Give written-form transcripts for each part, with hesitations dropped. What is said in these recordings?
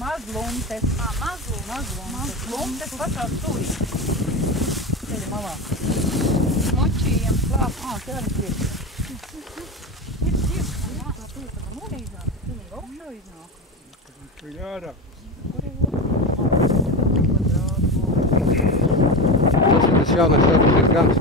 Mazluntes. Mazluntes. Luntes pašā stūrī. Te ir malā. Močījiem klāt. Te arī priekšā. Ir dziesma. Tā tūka var norīzāt. Viņa ir augšā iznāk. Tur jārā. Kur ir otrā? Tas ir tas jaunais Eiropas gans.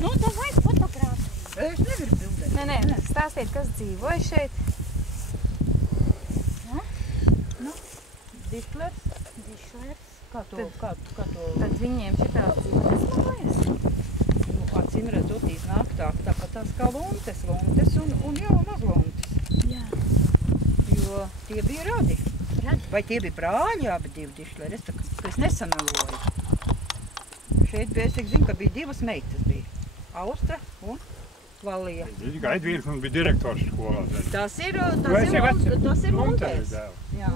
Nu, davai fotogrāfiju. Es negribu bildēt. Nē, stāstiet, kas dzīvoja šeit. Dišlers. Kā to? Tad viņiem šitās dzīvojas mājas. Nu, acīm redzot, iznāk tāpat tās kā luntes un jau mazluntes. Jā. Jo tie bija radi. Vai tie bija brāļi, abi divi dišleri? Es nesameloju. Šeit bija, es zinu, ka bija divas meitas bija. Austra un Valija. Viņš gaidvīrs un bija direktors skolā. Tas ir Luntēs. Jā.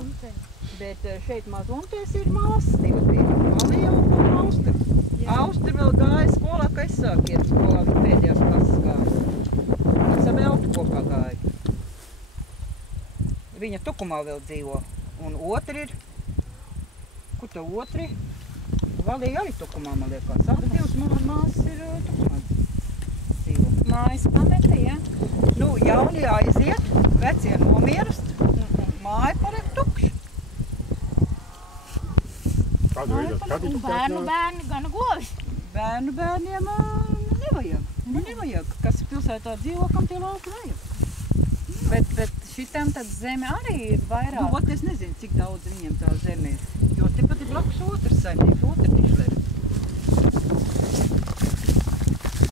Bet šeit Mazluntēs ir māsas divas bija. Valija un Austra. Austra vēl gāja skolā, ka es sāku iet skolā, viņa pēdējās klases gāja. Mēs abi autu kopā gāja. Viņa Tukumā vēl dzīvo. Un otri ir, kur te otri? Valija arī Tukumā, man liekas. Abas divas māsas ir Tukumā dzīvo. Mājas pameta, jā? Nu, jaunie aiziet, vecie nomirst, un māja paliek tukša. Kādu veidu? Bērni gan govis. Bērniem nevajag. Nevajag. Kas pilsētā dzīvo, kam tie lauki vajag. Bet šitam tad zeme arī ir vairāk. Nu, es nezinu, cik daudz viņiem tā zeme ir. Jo tepat ir blakus otrs saimnieks, otrs dišlers.